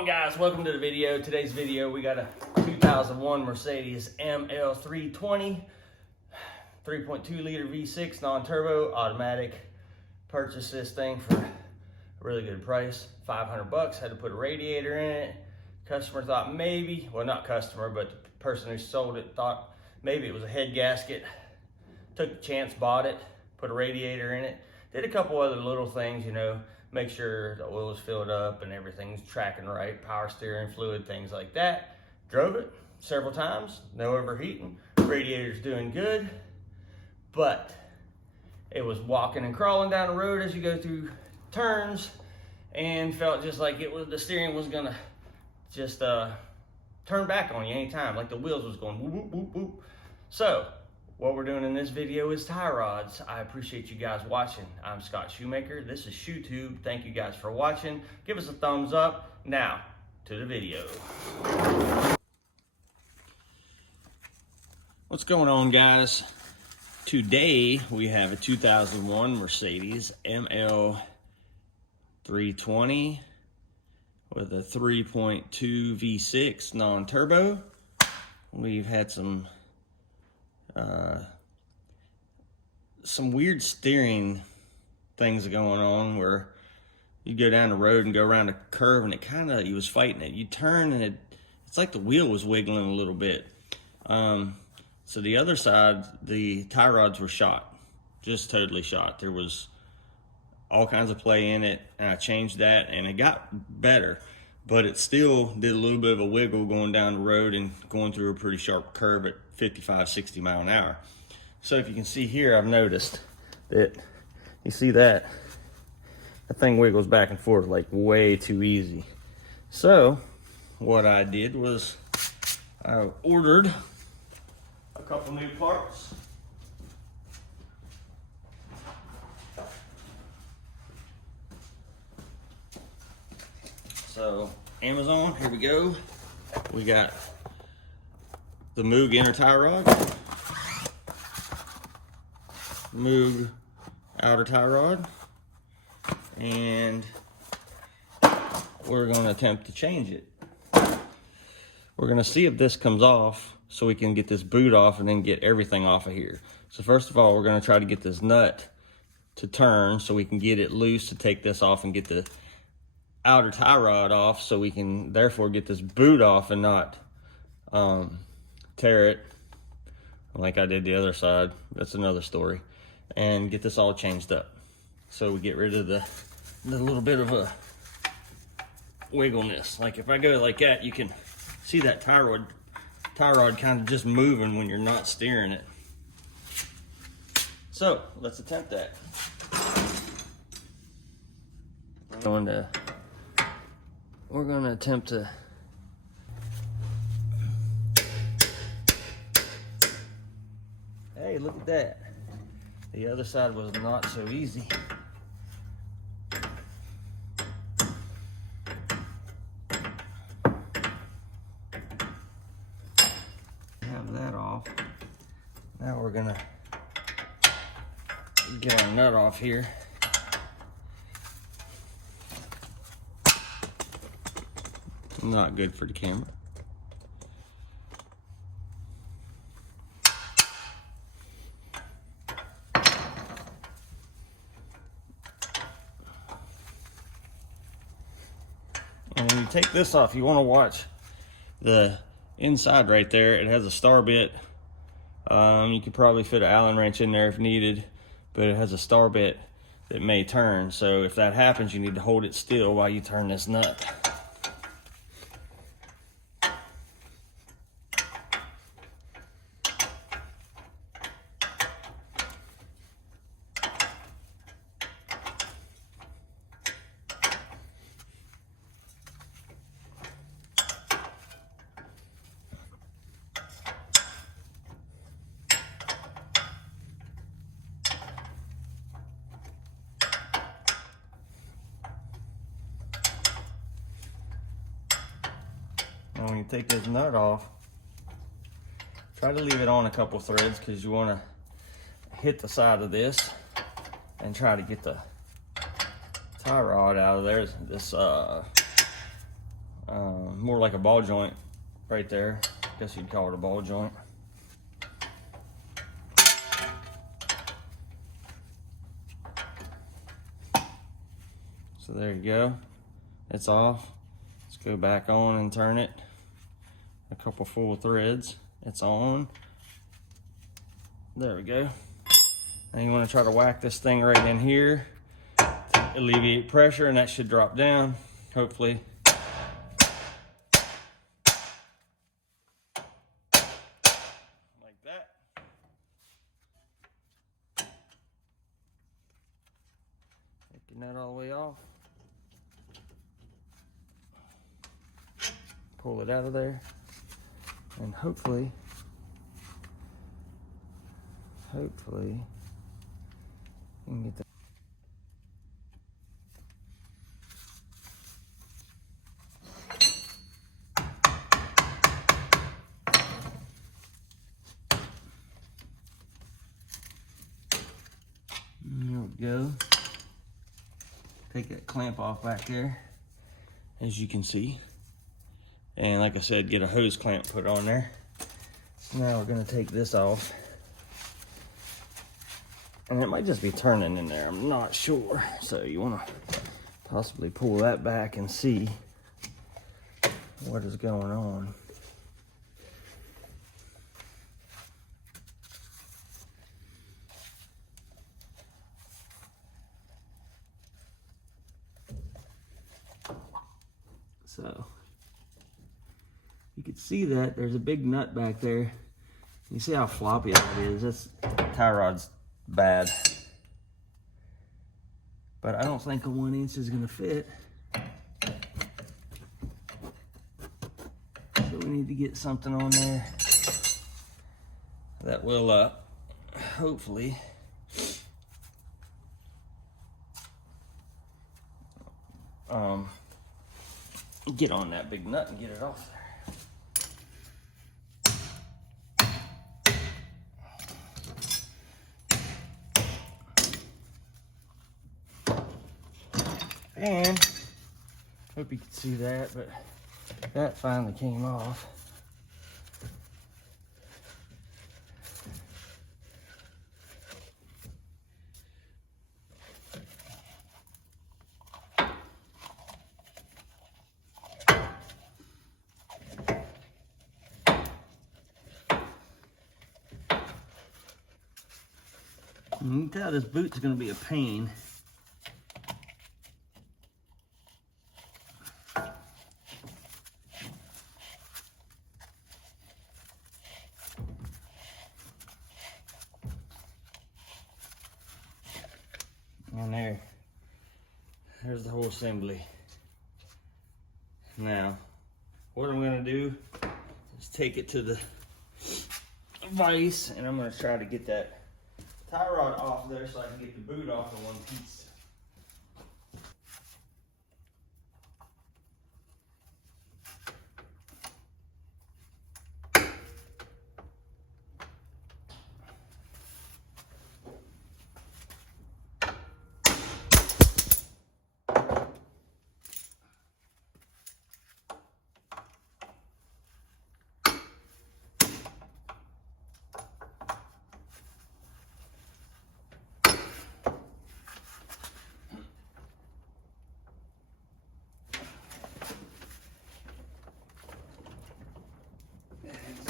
on, guys? Welcome to the video. Today's video, we got a 2001 Mercedes ML320 3.2 liter V6 non-turbo automatic. Purchased this thing for a really good price, 500 bucks. Had to put a radiator in it. Customer thought maybe, well, not customer, but the person who sold it thought maybe it was a head gasket. Took the chance, bought it, put a radiator in it. Did a couple other little things, you know, make sure the oil is filled up and everything's tracking right, power steering fluid, things like that. Drove it several times, no overheating, radiator's doing good, but it was walking and crawling down the road as you go through turns and felt just like the steering was gonna just turn back on you anytime, like the wheels was going whoop, whoop, whoop, whoop. So what we're doing in this video is tie rods. I appreciate you guys watching. I'm Scott Shoemaker. This is ShoeTube. Thank you guys for watching. Give us a thumbs up. Now, to the video. What's going on, guys? Today, we have a 2001 Mercedes ML320 with a 3.2 V6 non-turbo. We've had some weird steering things going on where you go down the road and go around a curve and you was fighting it. You turn and it's like the wheel was wiggling a little bit. So the other side, the tie rods were shot, just totally shot. There was all kinds of play in it, and I changed that and it got better, but it still did a little bit of a wiggle going down the road and going through a pretty sharp curve at 55, 60 mile an hour. So if you can see here, I've noticed that, you see that thing wiggles back and forth like way too easy. So what I did was I ordered a couple new parts. So Amazon, here we go. We got the Moog inner tie rod, Moog outer tie rod, and we're going to attempt to change it. We're going to see if this comes off so we can get this boot off and then get everything off of here. So first of all, we're going to try to get this nut to turn so we can get it loose to take this off and get the outer tie rod off, so we can therefore get this boot off and not tear it like I did the other side. That's another story. And get this all changed up so we get rid of the little bit of a wiggleness. Like if I go like that, you can see that tie rod kind of just moving when you're not steering it. So let's attempt that. We're going to attempt to hey, look at that. The other side was not so easy. Have that off. Now we're gonna get our nut off here. Not good for the camera. And when you take this off, you want to watch the inside right there. It has a star bit. You could probably fit an Allen wrench in there if needed, but it has a star bit that may turn. So if that happens, you need to hold it still while you turn this nut. And when you take this nut off, try to leave it on a couple threads because you want to hit the side of this and try to get the tie rod out of there. This more like a ball joint right there. Guess you'd call it a ball joint. So there you go. It's off. Let's go back on and turn it. A couple full threads. It's on. There we go. Now you want to try to whack this thing right in here to alleviate pressure, and that should drop down, hopefully. Like that. Taking that all the way off. Pull it out of there, and hopefully you can get that. There we go. Take that clamp off back there, as you can see. And like I said, get a hose clamp put on there. So now we're gonna take this off. And it might just be turning in there, I'm not sure. So you wanna possibly pull that back and see what is going on. So you can see that there's a big nut back there. You see how floppy that is. This tie rod's bad. But I don't think a 1 inch is gonna fit. So we need to get something on there that will hopefully get on that big nut and get it off there. And hope you can see that, but that finally came off. You can tell this boot's gonna be a pain. And there's the whole assembly. Now, what I'm gonna do is take it to the vise, and I'm gonna try to get that tie rod off there so I can get the boot off in one piece.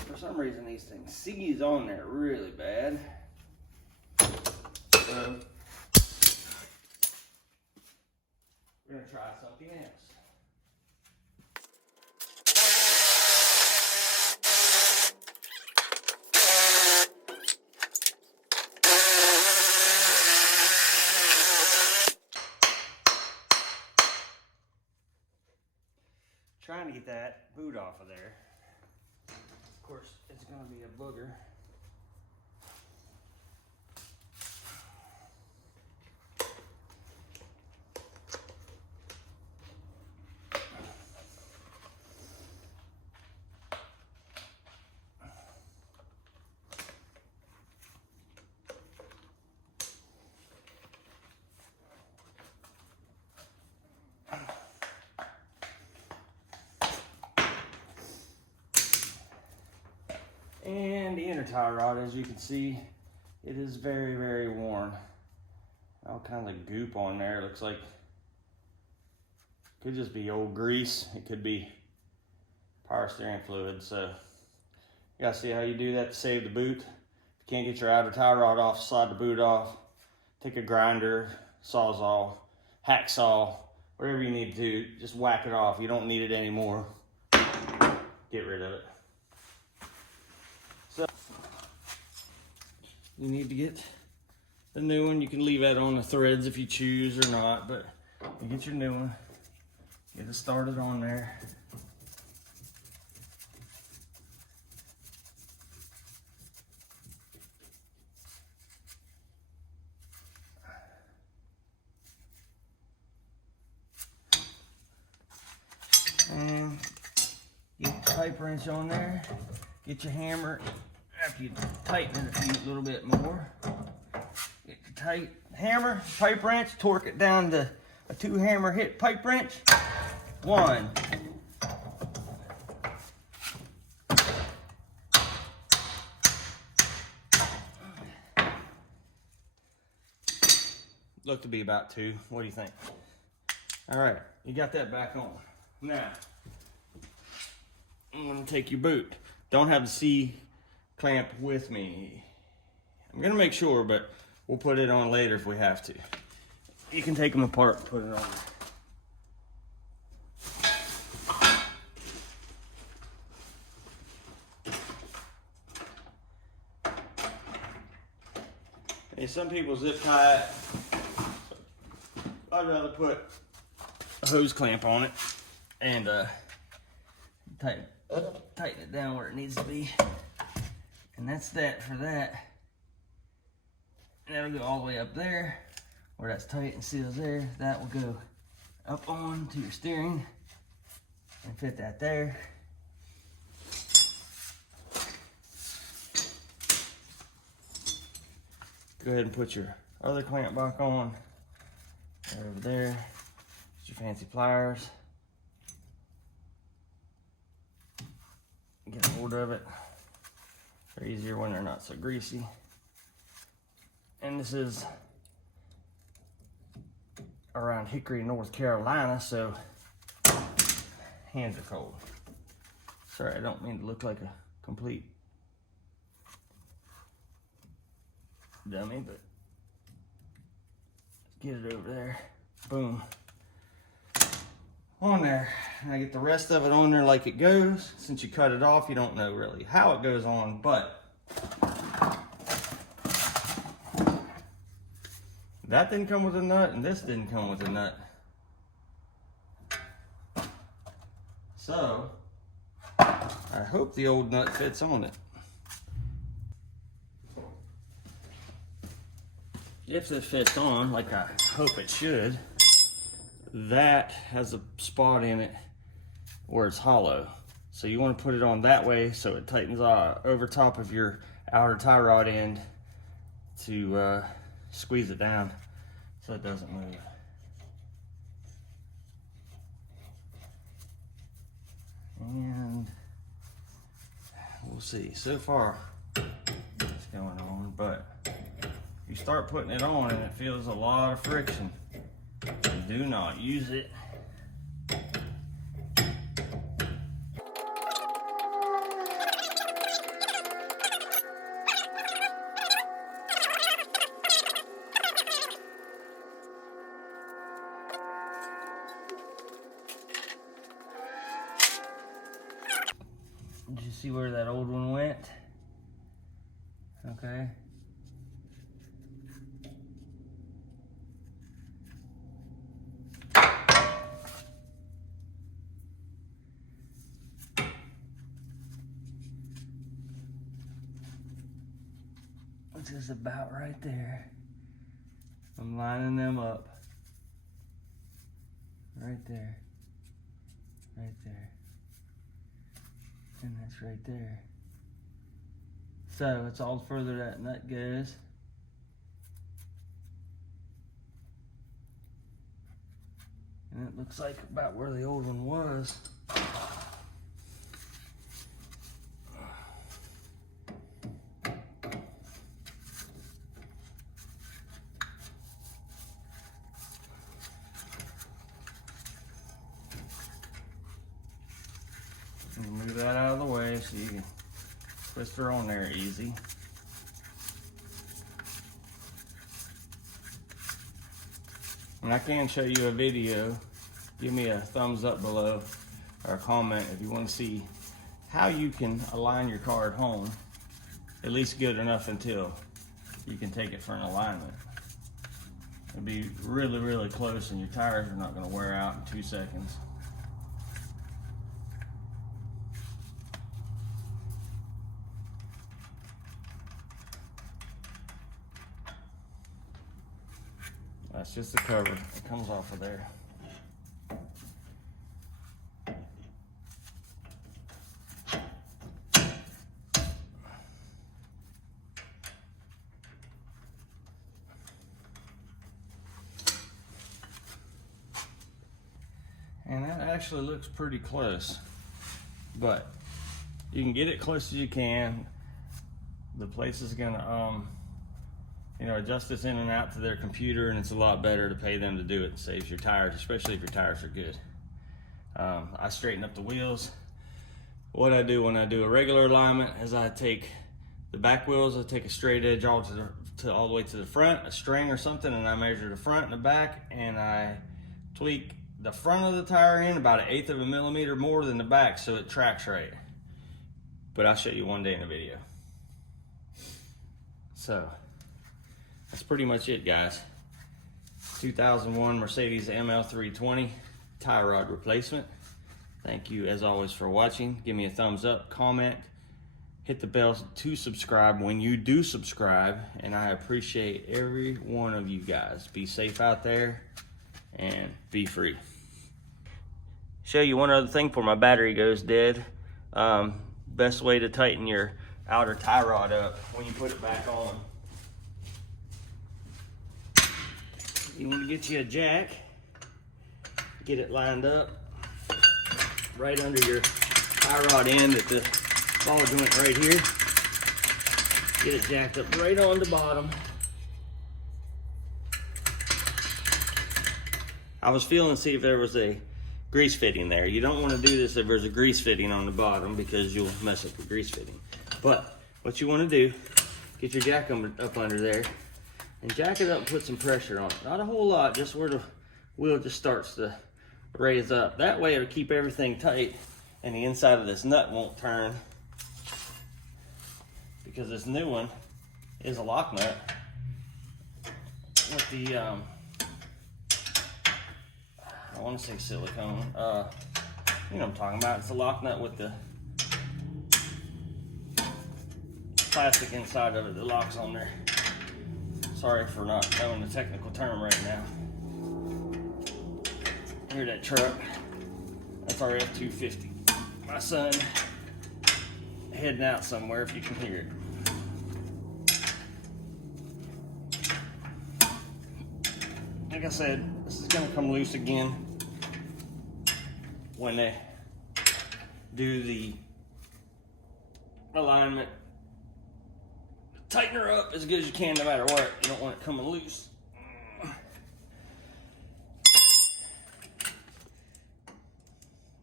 For some reason these things seize on there really bad. So we're gonna try something else. Trying to get that boot off of there. Of course, it's going to be a booger. the inner tie rod, as you can see, it is very, very worn. All kinds of goop on there. It looks like could just be old grease. It could be power steering fluid. So you gotta see how you do that to save the boot. If you can't get your outer tie rod off, slide the boot off. Take a grinder, sawzall, hacksaw, whatever you need to do. Just whack it off. You don't need it anymore. Get rid of it. So you need to get the new one. You can leave that on the threads if you choose or not, but you get your new one. Get it started on there. And get the pipe wrench on there. Get your hammer after you tighten it a little bit more. Get your tight hammer, pipe wrench, torque it down to a 2 hammer hit pipe wrench. 1. Look to be about 2. What do you think? All right, you got that back on. Now, I'm gonna take your boot. Don't have the C clamp with me. I'm gonna make sure, but we'll put it on later if we have to. You can take them apart and put it on. Hey, some people zip tie it. I'd rather put a hose clamp on it and tighten it down where it needs to be. And that's that for that. And that'll go all the way up there where that's tight and seals there. That will go up on to your steering and fit that there. Go ahead and put your other clamp back on. Right over there. Get your fancy pliers. Get a hold of it. They're easier when they're not so greasy. And this is around Hickory, North Carolina, so hands are cold. Sorry, I don't mean to look like a complete dummy, but get it over there. Boom. On there. And I get the rest of it on there like it goes. Since you cut it off, you don't know really how it goes on, but that didn't come with a nut and this didn't come with a nut. So I hope the old nut fits on it. If this fits on, like I hope it should, that has a spot in it where it's hollow. So you want to put it on that way so it tightens over top of your outer tie rod end to squeeze it down so it doesn't move. And we'll see. So far, it's going on, but you start putting it on and it feels a lot of friction. Do not use it. Did you see where that old one went? Okay. Which is about right there. I'm lining them up. Right there. Right there. And that's right there. So it's all further that nut goes. And it looks like about where the old one was. Move that out of the way so you can twist her on there easy. And I can show you a video. Give me a thumbs up below or a comment if you want to see how you can align your car at home, at least good enough until you can take it for an alignment. It'll be really, really close and your tires are not going to wear out in 2 seconds. That's just the cover. It comes off of there. And that actually looks pretty close, but you can get it close as you can. The place is gonna adjust this in and out to their computer, and it's a lot better to pay them to do it. It saves your tires, especially if your tires are good. I straighten up the wheels. What I do when I do a regular alignment is I take the back wheels, I take a straight edge all the way to the front, a string or something, and I measure the front and the back, and I tweak the front of the tire in about 1/8 of a millimeter more than the back so it tracks right. But I'll show you one day in a video. So that's pretty much it, guys. 2001 Mercedes ML320 tie rod replacement. Thank you as always for watching. Give me a thumbs up, comment, hit the bell to subscribe when you do subscribe, and I appreciate every one of you guys. Be safe out there and be free. Show you one other thing before my battery goes dead. Best way to tighten your outer tie rod up when you put it back on. You want to get you a jack, get it lined up right under your tie rod end at the ball joint right here. Get it jacked up right on the bottom. I was feeling to see if there was a grease fitting there. You don't want to do this if there's a grease fitting on the bottom because you'll mess up the grease fitting. But what you want to do, get your jack up under there and jack it up and put some pressure on it. Not a whole lot, just where the wheel just starts to raise up. That way it'll keep everything tight and the inside of this nut won't turn, because this new one is a lock nut with the I want to say silicone. You know what I'm talking about. It's a lock nut with the plastic inside of it that locks on there. Sorry for not knowing the technical term right now. Hear that truck? That's our F-250. My son heading out somewhere, if you can hear it. Like I said, this is gonna come loose again when they do the alignment. Tighten her up as good as you can no matter what. You don't want it coming loose.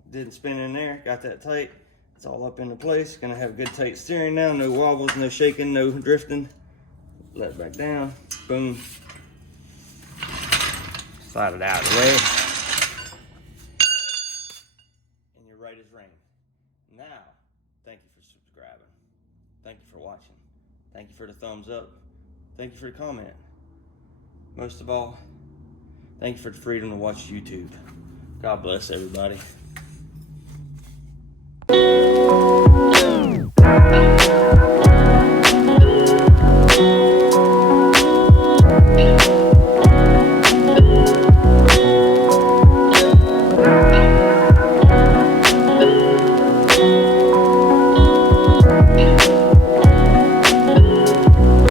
Didn't spin in there, got that tight. It's all up into place. Gonna have good tight steering now, no wobbles, no shaking, no drifting. Let it back down, boom. Slide it out of the way. And you're right as rain. Now, thank you for subscribing. Thank you for watching. Thank you for the thumbs up. Thank you for the comment. Most of all, thank you for the freedom to watch YouTube. God bless everybody.